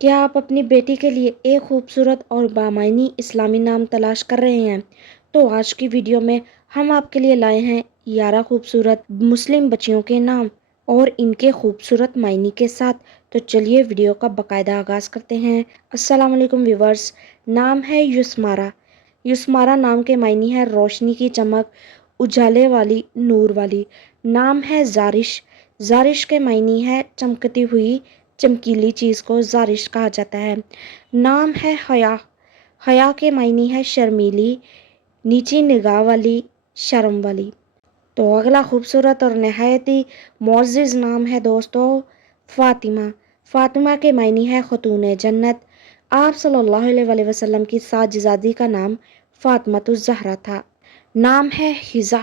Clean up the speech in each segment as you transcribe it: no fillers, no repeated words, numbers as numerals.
کیا آپ اپنی بیٹی کے لیے ایک خوبصورت اور بامعنی اسلامی نام تلاش کر رہے ہیں؟ تو آج کی ویڈیو میں ہم آپ کے لیے لائے ہیں 11 خوبصورت مسلم بچیوں کے نام اور ان کے خوبصورت معنی کے ساتھ۔ تو چلیے ویڈیو کا باقاعدہ آغاز کرتے ہیں۔ السلام علیکم ویورز۔ نام ہے یسمارا۔ یسمارا نام کے معنی ہے روشنی کی چمک، اجالے والی، نور والی۔ نام ہے زارش۔ زارش کے معنی ہے چمکتی ہوئی، چمکیلی چیز کو زارش کہا جاتا ہے۔ نام ہے حیا۔ حیا کے معنی ہے شرمیلی، نیچی نگاہ والی، شرم والی۔ تو اگلا خوبصورت اور نہایت ہی معزز نام ہے دوستو فاطمہ۔ فاطمہ کے معنی ہے خاتون جنت۔ آپ صلی اللہ علیہ وسلم کی ساجزادی کا نام فاطمۃ الزہرا تھا۔ نام ہے حذا۔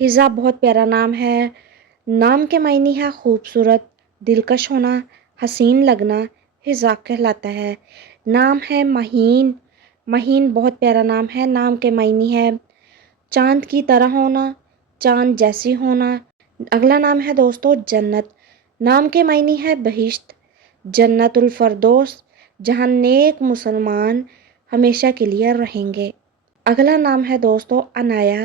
حذا بہت پیارا نام ہے۔ نام کے معنی ہے خوبصورت، دلکش ہونا، حسین لگنا، حذا کہلاتا ہے۔ نام ہے مہین۔ مہین بہت پیارا نام ہے۔ نام کے معنی ہے چاند کی طرح ہونا، چاند جیسی ہونا۔ اگلا نام ہے دوستو جنت۔ نام کے معنی ہے بہشت، جنت الفردوس، جہاں نیک مسلمان ہمیشہ کے لیے رہیں گے۔ اگلا نام ہے دوستو عنایا۔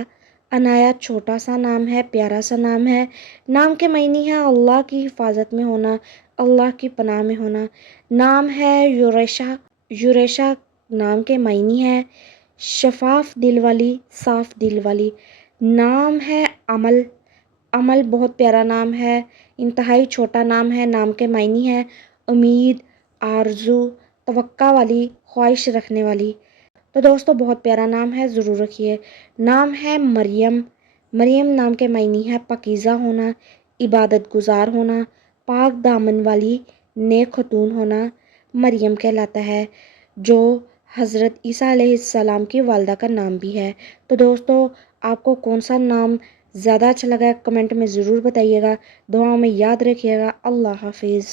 عنایا چھوٹا سا نام ہے، پیارا سا نام ہے۔ نام کے معنی ہے اللہ کی حفاظت میں ہونا، اللہ کی پناہ میں ہونا۔ نام ہے یوریشا۔ یوریشا نام کے معنی ہے شفاف دل والی، صاف دل والی۔ نام ہے امل۔ امل بہت پیارا نام ہے، انتہائی چھوٹا نام ہے۔ نام کے معنی ہے امید، آرزو، توقع والی، خواہش رکھنے والی۔ تو دوستو بہت پیارا نام ہے، ضرور رکھیے۔ نام ہے مریم۔ مریم نام کے معنی ہے پاکیزہ ہونا، عبادت گزار ہونا، پاک دامن والی، نیک خاتون ہونا۔ مریم کہلاتا ہے، جو حضرت عیسیٰ علیہ السلام کی والدہ کا نام بھی ہے۔ تو دوستو آپ کو کون سا نام زیادہ اچھا لگا کمنٹ میں ضرور بتائیے گا۔ دعاؤں میں یاد رکھیے گا۔ اللہ حافظ۔